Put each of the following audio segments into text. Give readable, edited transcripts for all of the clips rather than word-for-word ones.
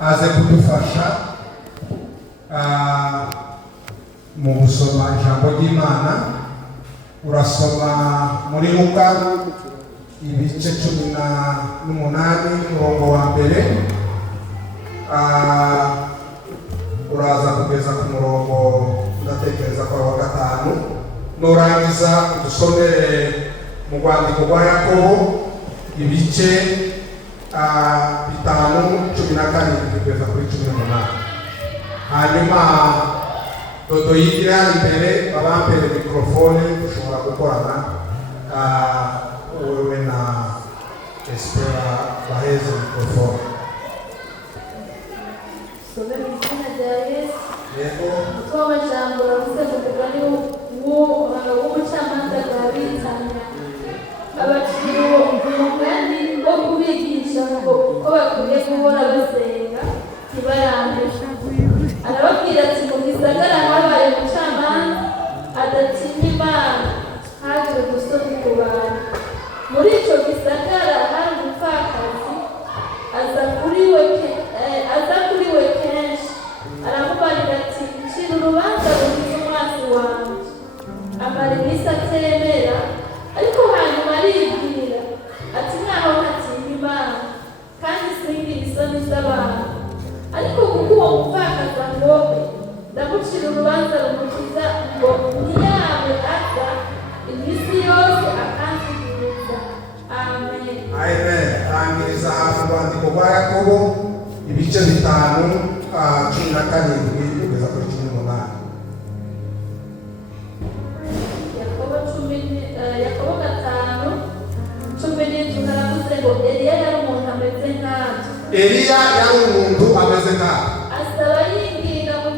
aze kudufasha mu gusoma ijambo ry'Imana. Urasoma muri Luka ibice 18 umurongo wa mbere uraza kugeza ku murongo ndatekereza ko wa gatanu. Nurangiza dusomere mu rwandiko rwa Yakobo ibice 5:14 kugeza kuri 18. Hanyuma Dodo yigira imbere babampere mikrofone ushobora gukorana wewe na Espera baheze mikrofone. Sobe mizina rya Yesu. Yego. Kwa majambo yavuze mu mugani w'umucamanza Gabitanya. Abaciro umugani wo kubigisha ngo uko bakwiye guhora basenga ntibarambirwe. Arababwira ati mu gisagara habaye umucamanza adatinya Imana hagire udusozi ku bantu. Muri icyo gisagara hari umupfakazi aza kuri we kenshi aramubarira ati ncira urubanza rugize umwasi wanjye. Amara iminsi atemera, ariko hanyuma aribwira ati naho ntatinya Imana kandi singira isoni z'abantu, ariko kuko uwo mupfakazi angowe ndamucira urubanza rumukiza ngo ntiyabe aza iminsi yose akansigiriza. Amen. Amen. Tangiriza hafi urwandiko rwa Yakobo ibice 5:17 kugeza kuri 18. Yakobo 5:17 haravuze ngo Eliya yari umuntu ameze nkatwe. Eliya yari umuntu ameze nkatwe. Asaba yinginga ngo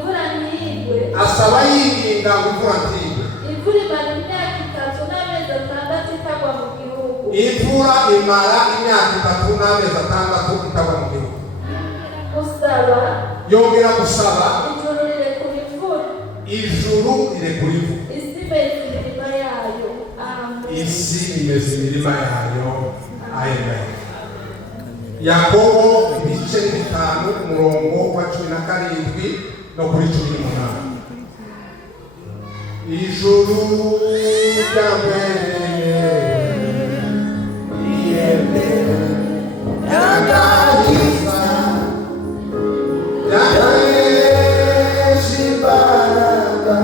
imvura ntigwe. Imvura imara imyaka 3 n'amezi 6 itagwa mu gihugu. Imvura imara imyaka 3 n'amezi 6 itagwa mu gihugu. Gusaba. Yongera gusaba. Ijuru rirekura imvura. Isi imeze imirima yayo. Amen. Yakobo ibice 5 umurongo wa 17 no kuri 18. Ijuru ryambere yagahiza yagashibaraga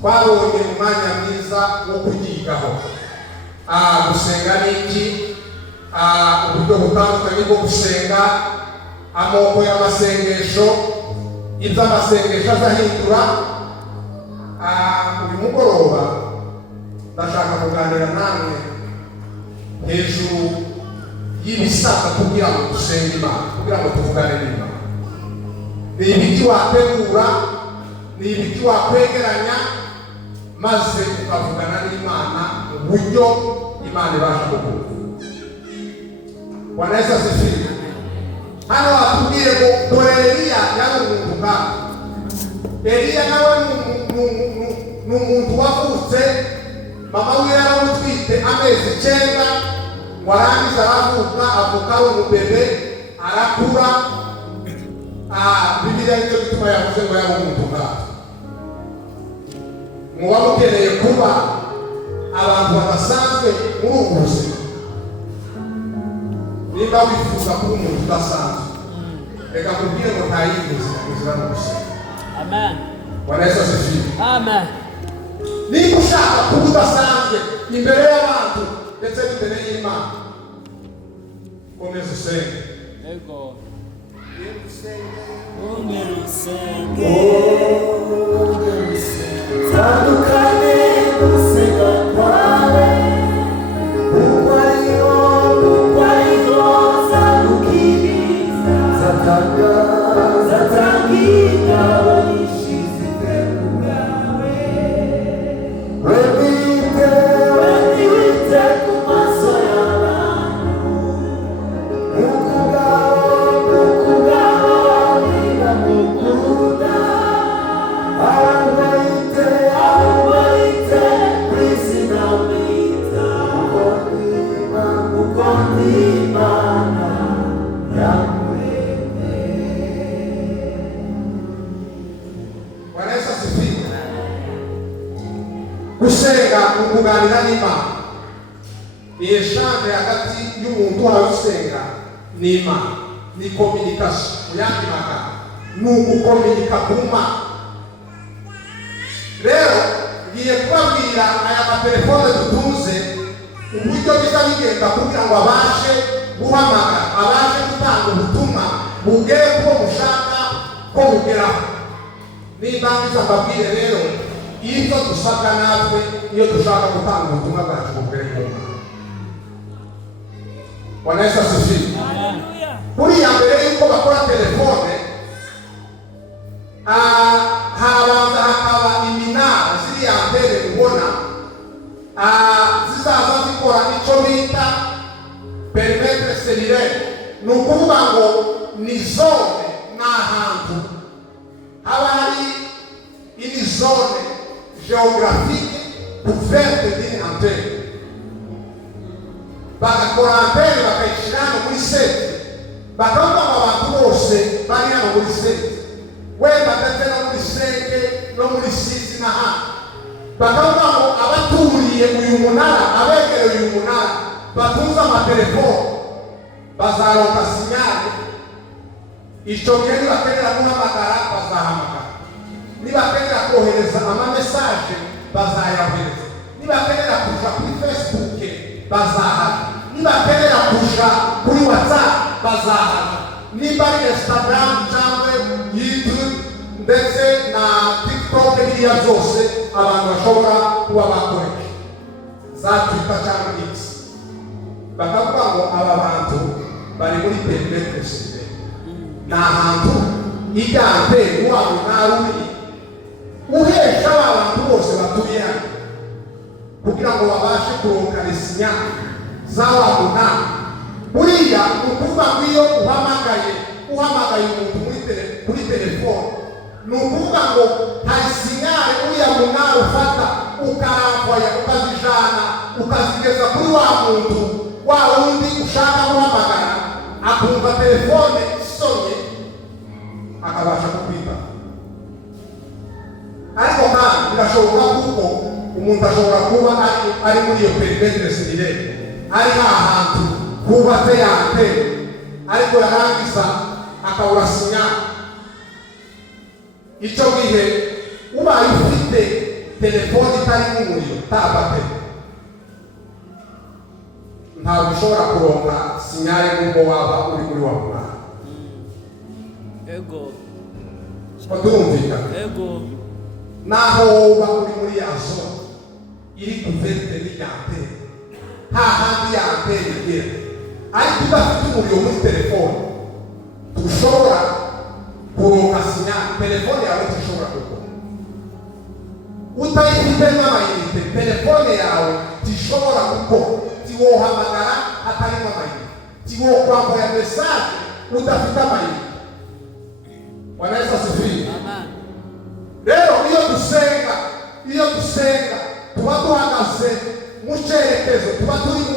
twabonye umwanya mwiza wo kugigaho. Gusenga niki? Uburyo butandukanye bwo gusenga, amoko y'amasengesho, iby'amasengesho azahindura. Uyu mugoroba ndashaka kuganira namwe hejuru y'ibisabwa kugira ngo dusenge Imana, kugira ngo tuvugane n'Imana. Ni ibiki wategura, ni ibiki wakwegeranya maze ukavugana n'Imana mu buryo Imana ibasha kukumva. Bwana Yesu asifiwe. Hano watubwiye ngo dore Eliya yari umuntu nk'aho. Eliya nawe ni umuntu wavutse, mama we yaramutwite amezi 9, warangiza aravuka, avuka ari umubebe, arakura. Bibiliya nicyo gituma yavuze ngo yari umuntu nk'aho. Muba mukeneye kuba abantu badasanzwe muri ubu buzima. Niba wifuza kuba umuntu udasanzwe, reka kubwire ngo nta yindi nzira no gusenga. Amen. Bwana Yesu asifiwe. Amen. Niba ushaka kuba udasanzwe imbere y'abantu ndetse n'imbere y'Imana, komeza usenge. Ego. Tandukanye gusenga kwawe uko ariho zakubwiriza zatangika wanishize ku bwawe wewite ku maso y'abantu mukugabo niba mukunda awaite kwizina wita ukondimana yamwene. Bwana Yesu asifiwe. Gusenga kuganira n'Imana ni eshanje hagati y'umuntu usenga n'Imana, ni communication. Muyandi magambo ni ugukominika ku Mana. Rero ngiye kubabwira aya matelefone dutunze uburyo biza bigenda kugira ngo abashe guhamagara, abashe gutanga ubutumwa bugere kubo mushaka ko bugeraho. Nimbangiza mbabwire rero ibyo dusabwa natwe iyo dushaka gutanga ubutumwa bwacu bugere ku Mana. Bwana Yesu asifiwe. Buriya mbere yuko bakora telefone harabanza hakaba iminara ziriya mbere ubona zizaza zikora icyo bita perimetre cellulaire. Ni ukuvuga ngo ni zone, ni ahantu haba hari ini zone geographique couverte d'une antenne. Bagakora antenne bakayishyira hano muri sete, bakavuga ngo abantu bose bari hano muri sete, wenda ndetse no muri seke no muri sisi na hano, bakavuga ngo abaturiye uyu munara, abegereye uyu munara batunze amatelefone bazaronka sinyale. Icyo gihe nibakenera guhamagara bazahamagara, nibakenera kohereza amamesaje bazayohereza, nibakenera kuja kuri Facebook bazahaga, nibakenera kuja kuri WhatsApp bazahaga, niba ari Instagram cyangwa YouTube ndetse na TikTok n'iriya zose abantu bashobora kuba bakoresha za Twitter cyangwa X. Bakavuga ngo aba bantu bari muri perimetre cellulaire, ni ahantu igante wabo naruri uhesha abantu bose batuye hano kugira ngo babashe kuronka sinyali zawa munani. Buriya ukuvuga ngo iyo uhamagaye umuntu kuri telefone, ni ukuvuga ngo hari sinyali uriya munara ufata ukaramvaya ukazijana ukazigeza kuri wa muntu wa wundi ushaka guhamagara, akumva telefone isonye akabasha kukwita. Ariko kandi birashoboka kuko umuntu ashobora kuba ari muri iyo perimetre cellulaire, ari ahantu hubatse yante, ariko yarangiza akabura sinyali. Icyo gihe ubaye ufite telefone itarimo umuriro, tabate, ntabwo ushobora kuronka sinyali nk'uko waba uri muri wa munara. Ego. Turumvikana? Ego. Naho woba uri muri ya zone iri kuverte n'iyante, hahandi yante igera, ariko udafite umuriro muri telefone tushobora kuronka sinyali. Telefone yawe tishobora gukora utayifite n'amayinite, telefone yawe tishobora gukora, tiwohamagara hatarimo amayinite, tiwokwambara mesaje udafite amayinite. Bwana Yesu asifiwe. Rero iyo dusenga tuba duhagaze mu cyerekezo, tuba turi mu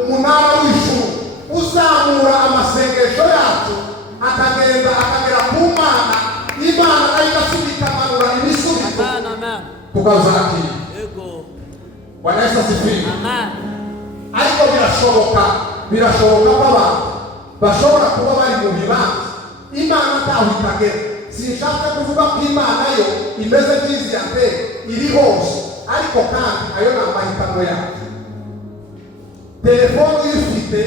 umunara w'ijuru uzamura amasengesho yacu akagenda akagera ku Mana, Imana nayo igasubika amanura ibisubizo tukazakira. Bwana Yesu asifiwe. Ariko birashoboka ko abantu bashobora kuba bari mu bibanza Imana ntaho ikagera. Sinshaka kuvuga ko Imana yo imeze nk'izi ya mbere iri hose, ariko kandi ayo ni amahitamo yacu. telefone uyifite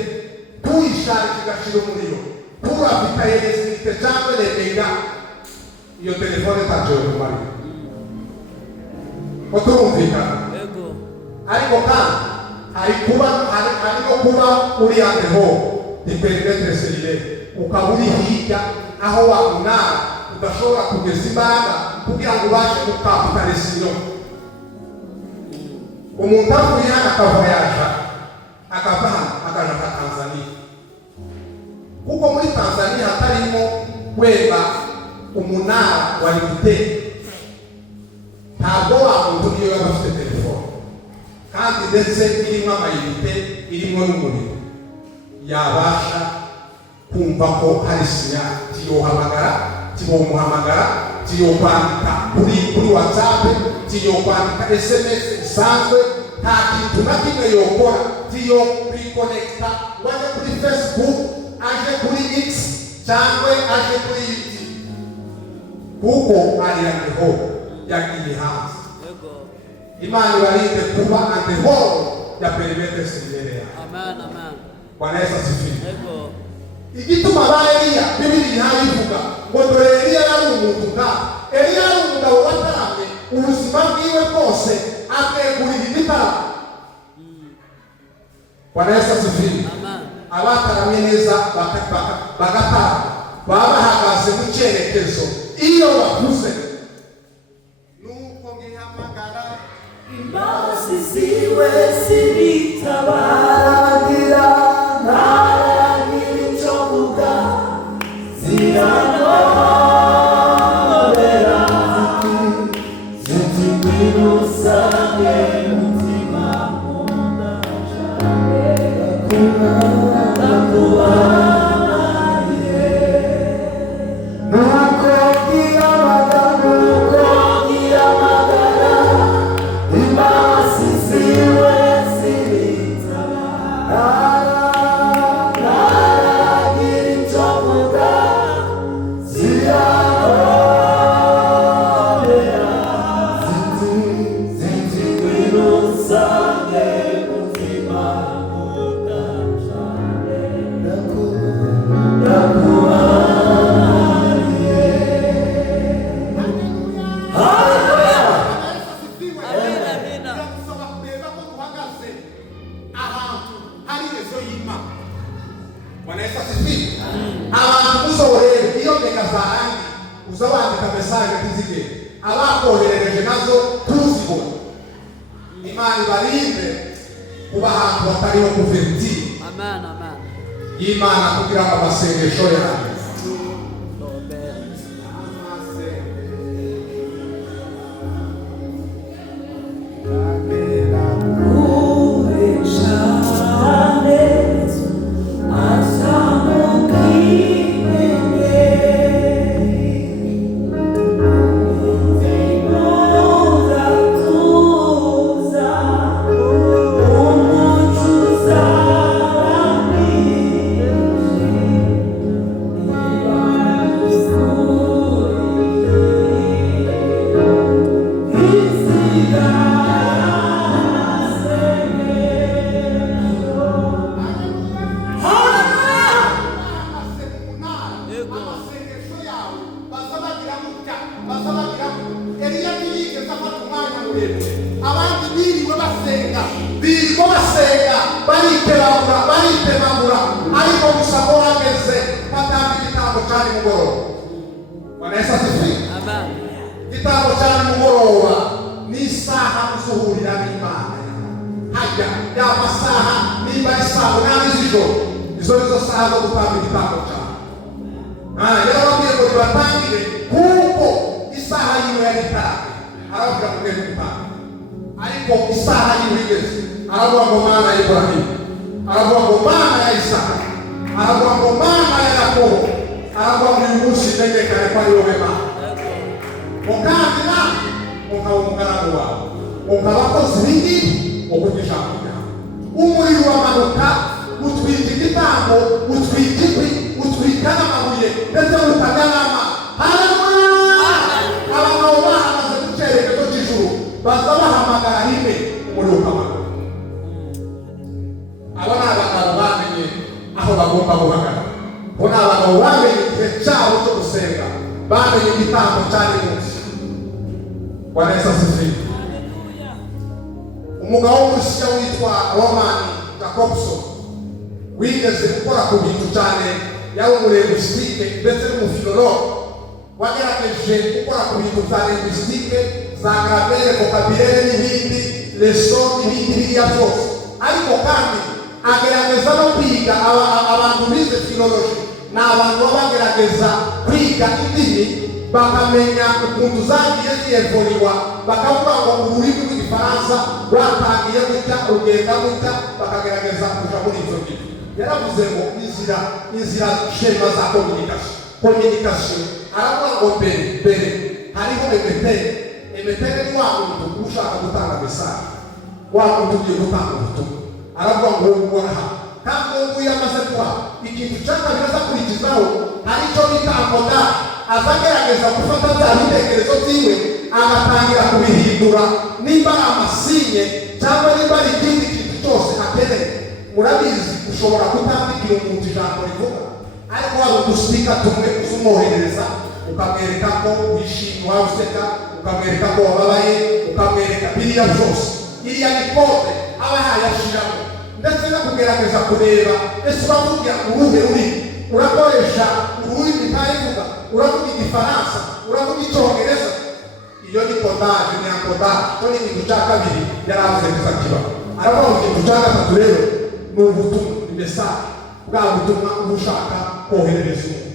tuyisharije igashira umuriro turafite electricité cyangwa mega, iyo telefone ntacyo yokumarira. Ko turumvikana ariko kandi harimo kuba uri handeho ni perimetre cellulaire, ukaba uri hirya aho wakunara udashobora kugeza imbaraga kugira ngo ubashe gukapitalisino. Umuntu avuye hano akavoyaja akava hano akaja ka Tanzania, kuko muri Tanzania hatarimo kweba umunara wa Limited, ntabwo wamuntu niyo yaba afite telefone kandi ndetse irimo amayinite irimo n'umuriro yabasha kumva ko hari sinyali tiyohamagara, tiyomuhamagara, tiyokwandika kuri WhatsApp, tiyokwandika SMS isanzwe, nta kintu na kimwe yokora, tiyo kwiconnecta waje kuri Facebook, aje kuri X cyangwa aje kuri YouTube, kuko ari yandeho yagiye hanze. Imana ibarinde kuba andeho ya perimetre cellulaire. Amen, amen. Bwana Yesu asifiwe. Igituma ba Eliya Bibiri ntabivuga ngo dore Eliya yari umuntu nka Eliya yari umugabo wataramye ubuzima bwiwe bwose amwegurira igitaramo. Bwana Yesu asifiwe. Abataramye neza bagatara baba bahagaze mu cyerekezo iyo bavuze nuko ngihamagara imbabazi ziwe ziritabaragira, ntaragira icyo mvuga zirankorera, ziti ngwino usange umutima nkunda cyane, ndakubabarire. Nuko ngira amagara, imbabazi ziwe ziritabara, ntaragira icyo mvuga zirankorera, ziti ngwino usange umutima nkunda cyane, ndakubabarire. Haleluya. Biragusaba kureba ko duhagaze ahantu hari rezo y'Imana. Bwana Yesu asifiwe. Abantu muzohera iyo mega zarangi uzabandika message tizige abakoherereje nazo tuzibona. Imana ibarinde kuba ahantu batariho kuventi. Amen, amen. Imana kugira ngo amasengesho yawe abandi biriwe basenga baritemagura ariko gusa ko hageze batanga igitambo cyari mugoroba. Bwana Yesu asifiwe. Amen. Igitambo cyari mugoroba ni isaha muzuhurira n'Imana. Hajya ya masaha niba ari saa munani z'ijoro, izo nizo saha zo gutanga igitambo cyane. Yarababwiye ngo batangire kuko isaha yiwe yari itaragera. Arababwira ngo mugende gutanga, ariko isaha yiwe igeze aravuga ngo Mana ya Ibrahimu, aravuga ngo Mana ya Isaka, aravuga ngo Mana ya Yakobo, aravuga ngo uyu munsi menyekane ko ari wowe Mana. Mukandi nawe ukaba umugaragu wawe, ukaba akoze ibingibi uvuga ijambo ryawe. Umuriro uramanuka utwika igitambo, utwika inkwi, utwika n'amabuye ndetse utaga n'amazi. Haleluya. Abagabo bahagaze mu cyerekezo cy'ijuru baza bahamagara rimwe umuriro ukamanuka. ni abagabo bamenye aho bagomba guhagarara, abo ni abagabo bamenye igihe cyabo cyo gusenga, bamenye igitambo cyari munsi. Bwana Yesu asifiwe. Umugabo w'Umurusiya witwa Roman Jacobson wigeze gukora ku bintu cyane, yaba umulinguistique ndetse n'umufilologe, wagerageje gukora ku bintu bya linguistique, za grammaire, vocabulaire n'ibindi leçon n'ibindi biriya byose, ariko kandi agerageza no kwiga. Abantu bize filology ni abantu baba bagerageza kwiga indimi bakamenya ukuntu zagiye ziyevuriwa, bakavuga ngo ururimi rw'igifaransa rwatangiye gutya rugenda gutya, bakagerageza kuja muri izo ndimi. Yaravuze ngo inzira shema za communication, aravuga ngo mbere hariho emetere ni wa muntu ushaka gutanga message, wa muntu ugiye gutanga ubutumwa, aravuga ngo ubona kandi ubu yamaze kuba ikintu cyakabiri azakurikizaho hari icyo bita akoda, azagerageza gufata bya bitekerezo byiwe agatangira kubihindura, nimba ari amasinye cyangwa nimba ari ikindi kintu cyose akeneye. Murabizi ushobora kutambikira umuntu ijambo rivuga, ariko waba udusika tumwe uzumwoherereza ukamwereka ko wishimye, wabuseka, ukamwereka ko wababaye, ukamwereka biriya byose. Iriya ni kode aba yayashiramo, ndetse no kugerageza kureba ese uravuga uruhe rurimi, urakoresha ururimi ntayivuga, uravuga igifaransa, uravuga icyongereza. Iyo ni kodage, ni akodage. Cyo ni ikintu cya kabiri yaravuze neza kiba. Aravuga ngo ikintu cya gatatu rero ni ubutumwa, ni message, bwa butumwa uba ushaka koherereza umuntu.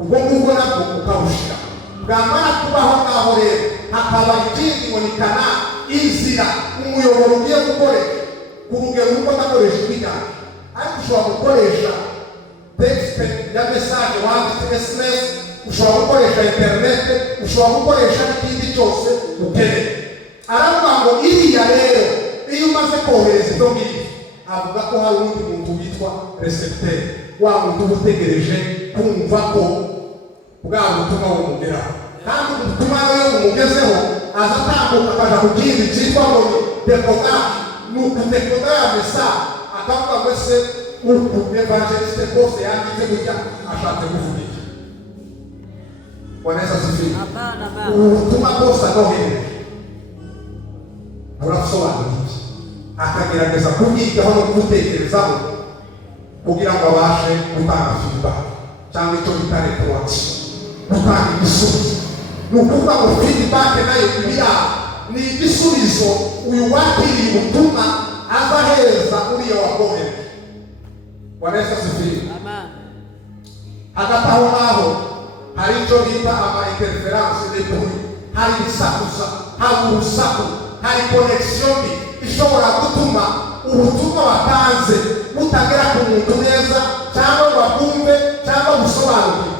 Ubwo ngubwo nabwo ukabushira, bwamara kubaho ngaho rero hakaba ikindi ngo ni kanali, inzira umuyoboro ugiye gukoresha. Ku rugero uko ndakoresha ubwigane, ariko ushobora gukoresha texte ya message wanditse SMS, ushobora gukoresha internet, ushobora gukoresha n'ikindi cyose ukeneye. Aravuga ngo iriya rero iyo umaze kohereza ibyo ngibyo, avuga ko hari undi muntu witwa recepteur, wa muntu uba utegereje kumva ko bwa butumwa bumugeraho, kandi ubutumwa rero bumugezeho aza atambuka akaja ku kindi cyitwa ngo ni decodage. Nuko dekoda ya message akavuga ngo se uku evangeliste bose yanditse gutya ashatse kuvuga iki. Bwana Yesu asifiwe. Ubutumwa bwose anohereje burasobanura iki, akagerageza kubwitaho no kubutekerezaho kugira ngo abashe gutanga feedback cyangwa icyo bita retroaction, gutanga igisubizo. Ni ukuvuga ngo feedback nayo ibiya ni igisubizo uyu wakiriye ubutumwa azaheza uriya wakohereje. Bwana Yesu asifiwe. Hagati aho ngaho hari icyo bita ama interference de bruit, hari ibisakuza, hari urusaku, hari connection ishobora gutuma ubutumwa watanze butagera ku muntu neza, cyangwa bakumve cyangwa busobanuke.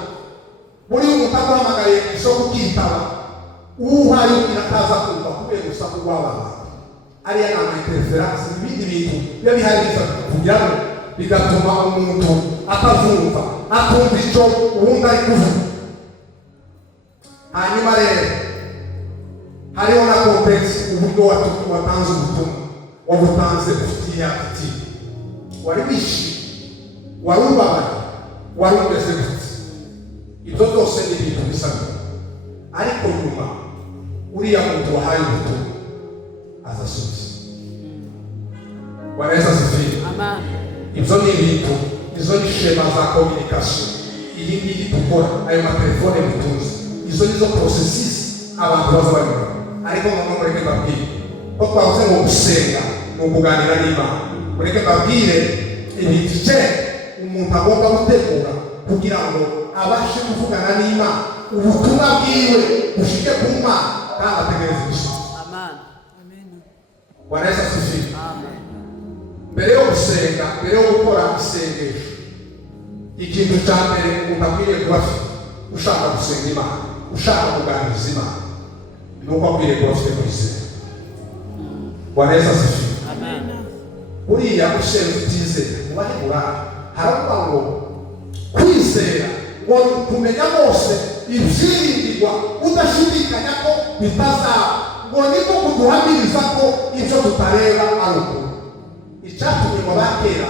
Muri umuntu aguhamagariye ku isoko ukitaba, uhaye irataza kumva kubera urusaku rw'abantu. Ariya ni ama interference, ibindi bintu biba bihari kugira ngo bigatuma umuntu atazumva, atumva icyo ubundi ari kuvuga. Hanyuma rero hariho na context, uburyo watanze ubutumwa, wabutanze ufitiye attitude, wari wishimye, wari ubabaye, wari umeze gute. Ibyo byose ni ibintu bisa gutya, ariko nyuma uriya muntu wahaye ubutumwa azasubiza. Bwana Yesu asifiwe. Ibyo ni ibintu, izo ni shema za communication. Iyi ngiyi dukora, ayo matelefone mutunze, izo nizo processes abantu baza banyura. Ariko noneho mureke mbabwire ko twavuze ngo gusenga ni ukuganira n'Imana. Mureke mbabwire ibintu umuntu agomba gutegura kugira ngo abashe kuvugana n'Imana, ubutumwa bwiwe bushike ku Mana kandi ategereze igisubizo. Bwana Yesu asifiwe. Mbere yo gusenga, mbere yo gukora isengesho, ikintu cya mbere umuntu akwiriye kuba afite ushaka gusenga Imana, ushaka kuganiriza Imana, ni uko akwiriye kuba afite kwizera. Bwana Yesu asifiwe. Buriya usenga utizera mubahe murara. Haravuga ngo kwizera ngo kumenya bose ibyiringirwa udashidikanya ko bitazaba, ngo niko kuduhamiriza ko ibyo tutareba ari ukuri. icyatumye mu bakera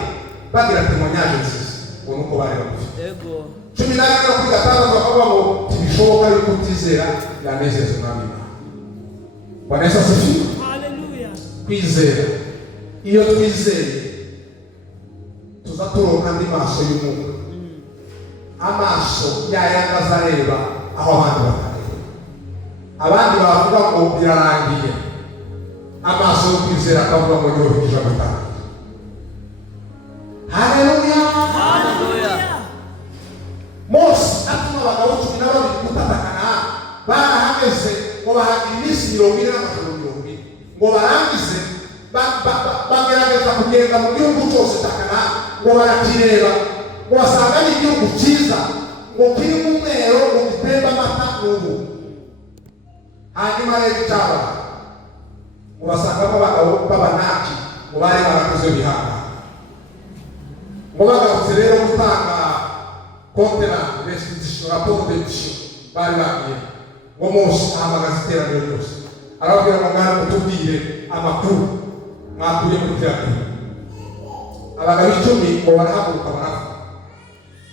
bagira témoignage nziza ngo nuko bari bafite Yego. 11:5 bakavuga ngo tibishoboka yuko utizera yanezeza umwami Imana. Bwana Yesu asifiwe. Haleluya. Kwizera, iyo twizeye tuzaturonka andi maso y'umwuka, amaso yayandi azareba aho abandi batareba. Abandi bavuga ngo birarangiye, amaso yo kwizera akavuga ngo nyoheje amatanga. Haleluya. Haleluya. Mose atuma abagabo 12 gutatakana barahageze ngo bahagira iminsi 40 n'amajoro 40 ngo barangize bagerageza kugenda mu gihugu cyose takana ngo barakireba ngo basanga ari igihugu cyiza ngo kirimo umwero ngo gitemba amata n'ubu. Hanyuma rero icyaba ngo basangamo abagabo b'abanaki ngo bari barakoze bihanga ngo bagarutse rero gutanga kontera restitution rapport de mission bari bagiye ngo Mose ahamagaza iteraniro ryose arababwira ngo mwana mutubwire amakuru mwakuye muri teraniro. Abagabo 10 ngo barahaguruka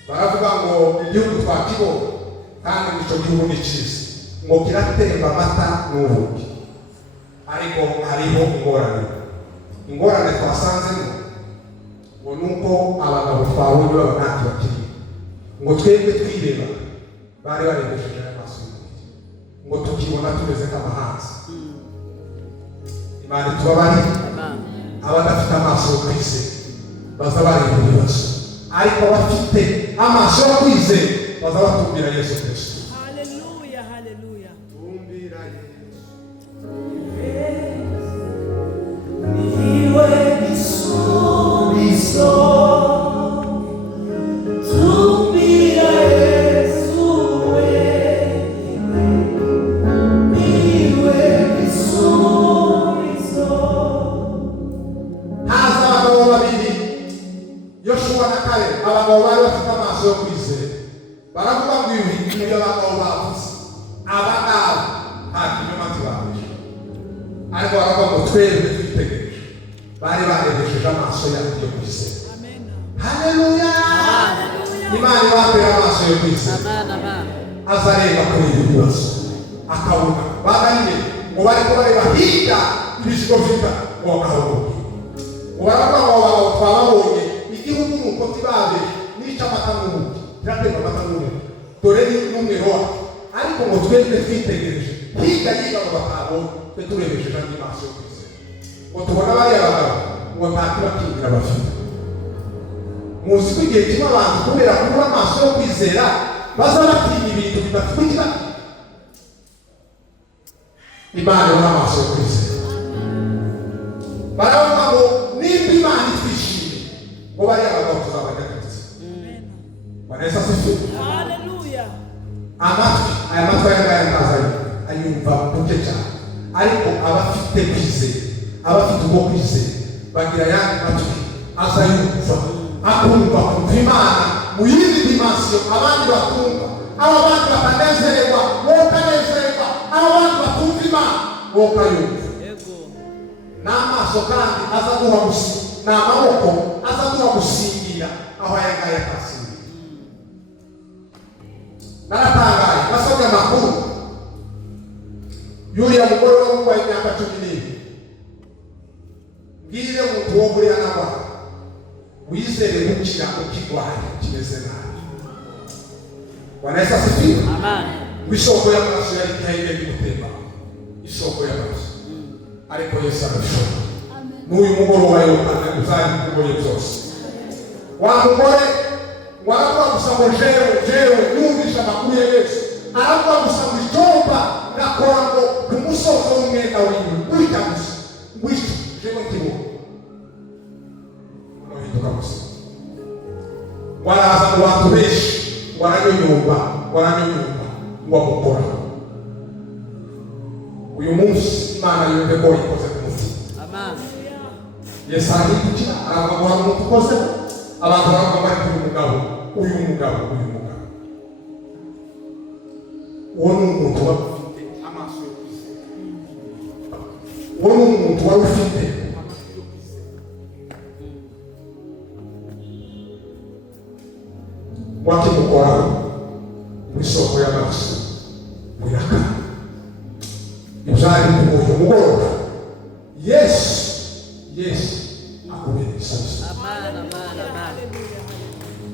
baravuga ngo igihugu twakibonye kandi icyo gihugu ni cyiza ngo kiratemba amata n'ubuki, ariko hariho ingorane twasanzemo ngo nuko abagabo twabonye b'abanaki bakiri ngo twebwe twireba bari barebesheje amaso ngo tukibona tumeze nk'amahanzi. Imana tubabari abadafite amaso yo kwizera baza bareba ibibazo, ariko bafite amaso yo kwizera baza batumbira Yesu Kristo. Haleluya, haleluya. Tumbira Yesu. Niwe gisubizo. Tumbira Yesu wenyine. Niwe gisubizo. Haza abagabo babiri Yoshua na Kale, abagabo bari bafite amaso yo kwizera baravuga ngo ibintu by'abagabo bavuze abagabo nta kinyoma kibahishe, ariko baravuga ngo twebwe twitegereje bari barebesheje amaso yabo yo kwizera. Amen. Haleluya. Imana ibambera amaso yo kwizera. Azareba kuri ibi bibazo akabona baganye ngo bariko bareba hirya ibizigo vita ngo bakahaguruka ngo baravuga ngo abagabo twababonye igihugu nuko kibabe nica amata n'ubuki kiratemba amata n'ubuki dore ni n'umwero wacu, ariko ngo twebwe twitegereje hirya yiga ngo batabonye twe turebesheje andi maso yo kwizera ngo tubona bariya bagabo ngo nta kibakingira bafite. Muzi ko igihe kimwe abantu kubera kubura amaso yo kwizera baza batinya ibintu bidafite ikibazo. Imana ibaha amaso yo kwizera baravuga ngo nimba Imana itwishimiye ngo bariya bagabo tuzabanyakiriza. Bwana Yesu asifiwe. Haleluya. Aya matwi aya ngaya ntazanye ayumva buke cyane, ariko abafite kwizera abafite ubwo kwizera bagira ayandi matwi aza yumva akumva kumva Imana mu yindi dimansiyo abandi batumva, abo abandi batanezerwa wowe ukanezerwa, abo abandi batumva Imana wowe ukayumva. N'amaso kandi aza guha gusingira, n'amaboko aza guha gusingira aho aya ngaya atasingira. Naratangaye nasomye amakuru y'uriya mugore wo kuba imyaka 11 ngire umuntu wo muri anaba wizere gukira ukigwaye kimeze nabi. Bwana Yesu asifiwe. Amen. Isoko y'amaraso yari kahinde y'umutemba, isoko y'amaraso, ariko Yesu arashobora. N'uyu mugoroba yokana uzari kuboye byose. Wa mugore waravuga gusa ngo jewe yumvisha amakuru ya Yesu, aravuga gusa ngo icyomba nakora ngo ku musozo w'umwenda wiwe wita gusa ngwishyu jewe nkibo nohinduka gusa waraza mu bantu benshi waranyonyomba ngo amukora. Uyu munsi Imana yumve ko ikoze ku mutima. Amen. Yesu arahindukira aravuga ngo hari umuntu ukozeho, abantu baravuga bari kuri uyu mugabo uwo ni umuntu wari ufite amaso yo kwizera, uwo ni umuntu wari ufite amaso yo kwizera. wakimukoraho mu isoko y'amaraso wiraka ibyari bimuye umugoroba. Yesu akubera ibisubizo. Amen, amen, amen.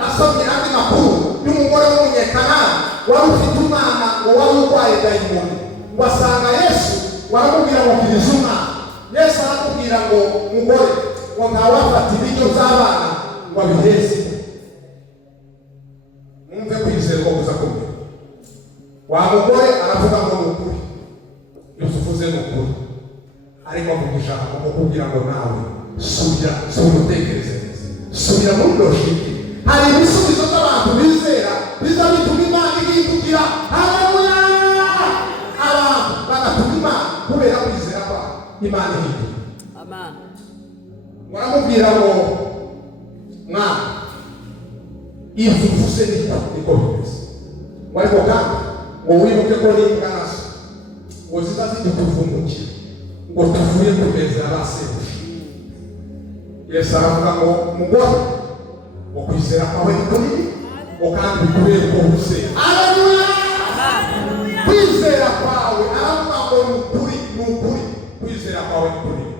Nasomye andi makuru y'umugore w'umunyekanani wari ufite umwana ngo wari urwaye dayimoni, ngo asanga Yesu waramubwira ngo kiriza umwana. Yesu aramubwira ngo mugore ngo ntawafata ibiryo by'abana ngo abiheze. Mwumve kwizera ko kuza kumwe. Wa mugore aravuga ngo ni ukuri, ibyo uvuze ni ukuri, ariko avugisha amukubwira ngo nawe subira utekereze neza, subira muri logique. Hari ibisubizo by'abantu bizera biza bituma Imana ihinduka. Haleluya! Abantu bagatuma Imana kubera kwizera kwa Imana ihinduka. Amen. Waramubwira ngo mwana ibyo uvuze niko bimeze, ariko kandi ngo wibuke ko n'imbwa nazo ngo ziba zidukuvungukira ngo tuvuye ku meza y'abasebuja. Yesu aravuga ngo mugore ngo kwizera kwawe ni kunini ngo kandi bikubere uko uvuze. Haleluya! Kwizera kwawe aravuga ngo ni ukuri, kwizera kwawe ni kunini,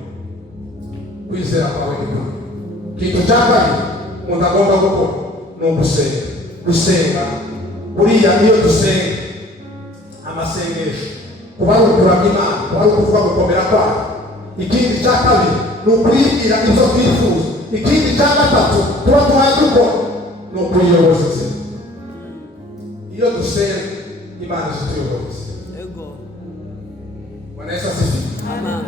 kwizera kwawe ni kunini. Ikintu cya kabiri umuntu agomba gukora ni gusenga. Buriya iyo dusenga amasengesho kuba ari ukuramya Imana, kuba ari ukuvuga gukomera kwayo. Ikindi cya kabiri ni ukuyibwira ibyo twifuza. Ikindi cya gatatu tuba tuhaye gukora ni ukuyiyoboza inzira. Iyo dusenga Imana izituyoboza. Ego. Bwana Yesu asifiwe. Amen.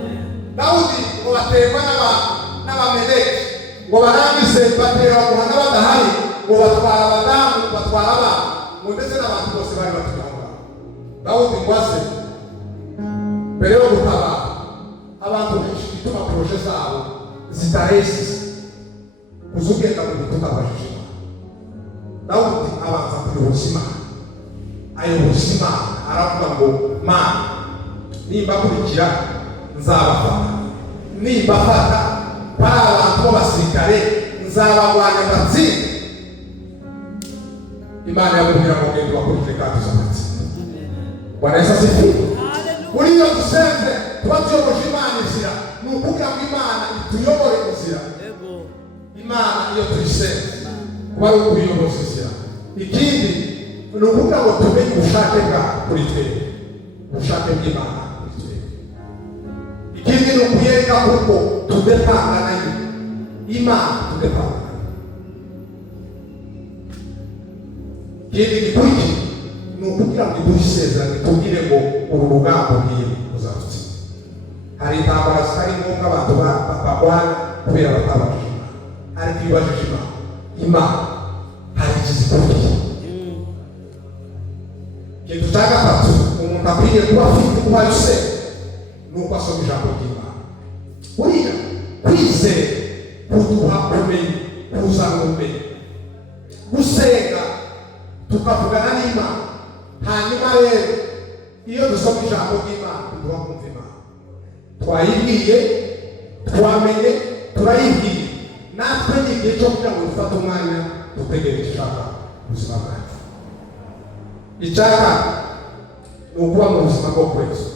Dawudi ngo baterwa n'abameleki ngo barangize batera guhana badahari, ngo batwara abadamu, batwara abana, ngo ndetse n'abantu bose bari batwara. Dawudi ngo ase mbere yo gutabara abantu benshi bituma poroje zabo zitaresi kuzugenda mu gituka abajije. Dawudi abanza kuyoboza Imana, ayoboza Imana aravuga ngo Mana nimba kurikira nzabafata, nimba fata para abantu b'abasirikare nzabagwanya amatsinda. Imana yamubwira ngo genda bakurikire kandi uzamatsinda. Bwana Yesu asifiwe. Muri iyo dusenze tuba tuyoboje Imana inzira, ni ukuvuga ngo Imana ituyobore inzira. Imana iyo tuyisenze kuba ari ukuyoboza inzira. Ikindi ni ukuvuga ngo tumenye ubushake bwa kuri twebwe, ubushake bw'Imana kuri twebwe. Ikindi ni ukuyereka kuko tudepanga nayo Imana, tudepanga nayo. Ikindi gikurikira ni ukugira ngo iduhe isezerano tubwire ngo uru rugamba ugiye uzarutsinda. Hari intambara zitari ngombwa abantu barwana kubera batabajije Imana, ariko iyo ubajije Imana hari ikizikurikiye. Ikintu cya gatatu umuntu akwiriye kuba afite uko ayisenga ni uko asoma ijambo ry'Imana. Buriya kwizera kuduha ubumenyi, kuzana ubumenyi. Gusenga tukavugana n'Imana, hanyuma rero iyo dusoma ijambo ry'Imana biduha kumva Imana. Twayibwiye, twamenye, turayibwiye, natwe ni igihe cyo kugira ngo dufate umwanya dutegereze ishaka ubuzima bwacu. Icyaka ni ukuba mu buzima bwo kwezi.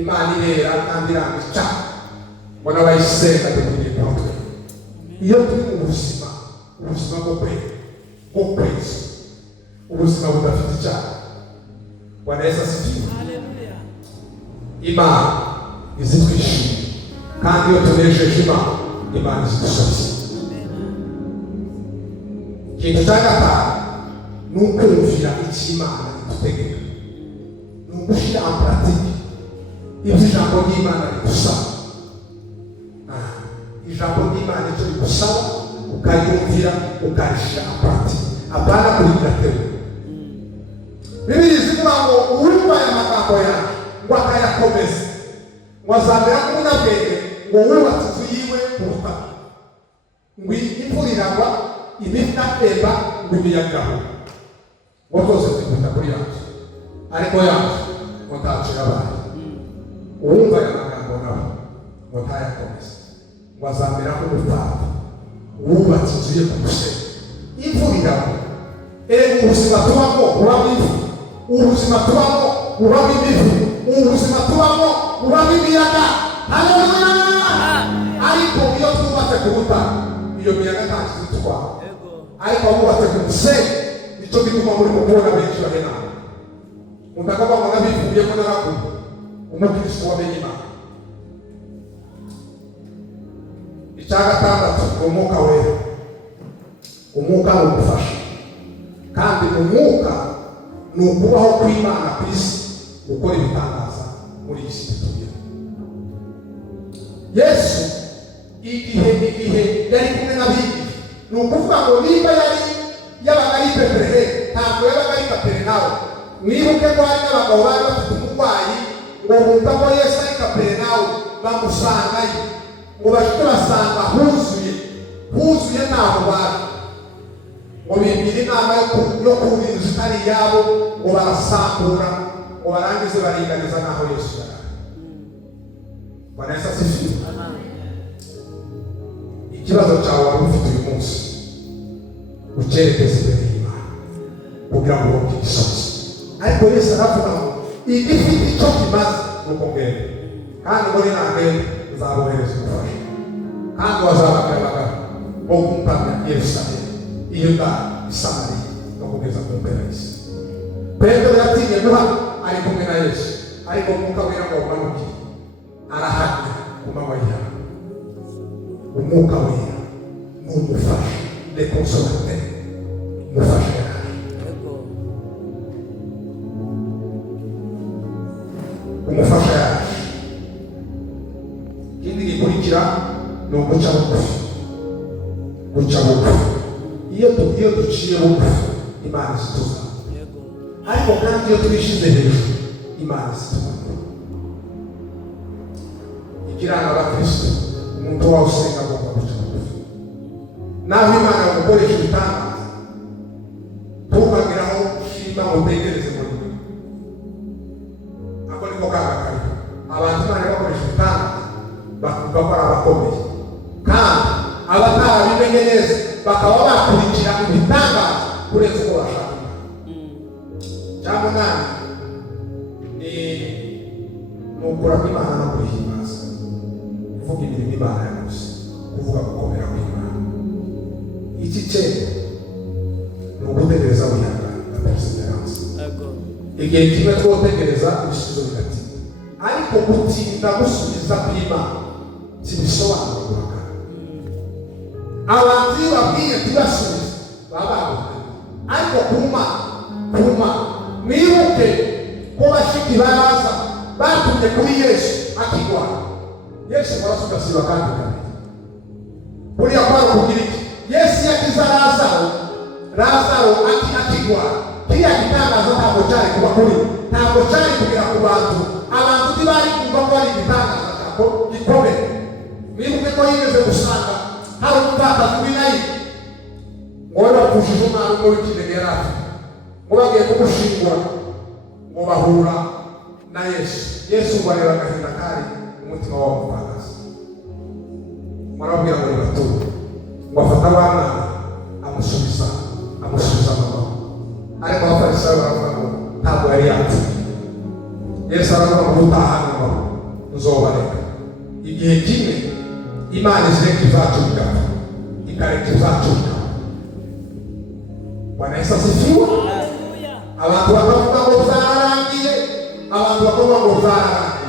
Imana irera kandi irangica ngo n'abayisenga dukwiriye kubatwe. Iyo turi mu buzima bwo kwezi, ubuzima budafite icyaha. Bwana Yesu asifiwe. Imana izitwishimiye kandi iyo tunejeje Imana izidusoza. Ikintu cya gatanu ni ukumvira icyo Imana itutegeka, ni ugushyira ibyo ijambo ry'Imana rigusaba. Ijambo ry'Imana icyo rigusaba ukaryumvira ukarishyira apati, apana kurigatera. Bibiri zivuga ngo uwumva aya magambo yawe ngo akayakomeza ngo azamera nk'umunyabwenge ngo wubatse inzu yiwe ku butaka, ngo imvura iragwa imivu igatemba ngo imiyaga irahura, ngo zose zikunda kuri yazo, ariko yazo ngo ntacira abantu. Uwumva aya magambo nawe ngo ntayakomeze ngo azamera nk'umupfapfa wubatse inzu ye ku musenyi. Imvura iragwa, ubuzima tubamo bubamo imvura, ubuzima tubamo bubamo imivu, ubuzima tubamo bubamo imiyaga. Haleluya! Ariko iyo twubatse ku butaka iyo miyaga ntacyo zitwara, ariko wubatse ku musenyi nicyo gituma muri kubona benshi bahena. Mutakavuga ngo nabivuyemo n'arakuru umukristo wamenye Imana. Icya gatandatu ni umwuka wera. Umwuka ni ugufasha, kandi umwuka ni ukubaho kw'Imana ku isi gukora ibitangaza muri iyi si dutuye. Yesu igihe yari kumwe n'abigishwa, ni ukuvuga ngo niba yabaga ari Betelehemu ntabwo yabaga ari Kaperinawumu. Mwibuke ko hari n'abagabo bari bafite umurwayi ngo bumva ko Yesu ari Kaperinawumu, bamusangayo ngo bahite basanga huzuye ntaho bari, ngo bigira inama yo kubura inzu itari iyabo, ngo barasambura ngo barangize baringaniza n'aho Yesu yari. Bwana Yesu asifiwe. Ikibazo cyawe wari ufite uyu munsi ucyerekeze imbere y'Imana kugira ngo uronke igisubizo. Ariko Yesu aravuga ngo igifite icyo kimaze nuko ngende, kandi ngo ninagende nzabohereza umufasha, kandi wazababwira abagabo bo kumvamya Yerusalemu, Yuda, Samariya no kugeza ku mpera y'isi. Petero yatinye guhana ari kumwe na Yesu, ariko umwuka wera ngo umanuke arahamya ku manywa y'ihangu. Umwuka wera ni umufasha, le consolateur, umufasha yaje. Umufasha yaje. Ikindi gikurikira ni uguca bugufi. Guca bugufi, iyo duciye bugufi Imana isituza, ariko kandi iyo twishize hejuru Imana isituza. Ikiranga abakristo, umuntu wawe usenga agomba guca bugufi. Naho Imana yagukoresha ibitangaza tukageraho shima ngo utegereze muri we. Ako niko kaga kari abantu Imana bakoresha ibitangaza bakumva ko ari abakomeye, kandi abatarabimenye neza bakaba bakurikira ibitangaza kurenza uko bashaka. Cyangwa nani ni ukuramya Imana no kuyihimbaza, kuvuga imirimo Imana yakoze, kuvuga gukomera kw'Imana. Iki cyenda ni ugutegereza wihangana na perseverance. Igihe kimwe twotegereza ibisubizo bigatinda, ariko gutinda gusubiza kw'Imana kibisobanura guhakana. Abantu iyo babwiye ntibasubize baba baguhakana, ariko kuma mwibuke ko bashiki baraza batumye kuri Yesu akigwara. Yesu barasugasiba kandi kabiri buriya kwari kugira iki? Yesu yakiza Lazaro akigwara. Kiriya gitangaza ntabwo cyari kuba kuri, ntabwo cyari kugera ku bantu. Abantu ntibari kumva ko ari igitangaza gikomeye. Mwibuke ko yigeze gusanga hari umupfakazi w'inayi ngo bapfushije umwana umwe w'ikinege yari afite, ngo bagiye kumushingura ngo bahura na Yesu ngo areba agahinda kari umutima w'uwo mupfakazi, arababwira ngo nibature, ngo afata abana amusubiza mama. Ariko abafarisayo baravuga ngo ntabwo yari yapfuye. Yesu aravuga ngo utahane ngo nzobareka. Igihe kimwe Imana izireka izacu bigapfa, ikareka izacu bigapfa. Bwana Yesu asifiwe. Abantu bakavuga ngo zararangiye, abantu bakavuga ngo zararangiye,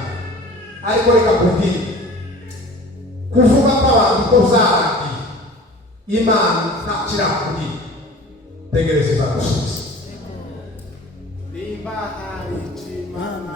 ariko reka kubwira kuvuga ko abantu ko zararangiye Imana ntakirakugira. Tegereza izagusubiza. Rimba hari Imana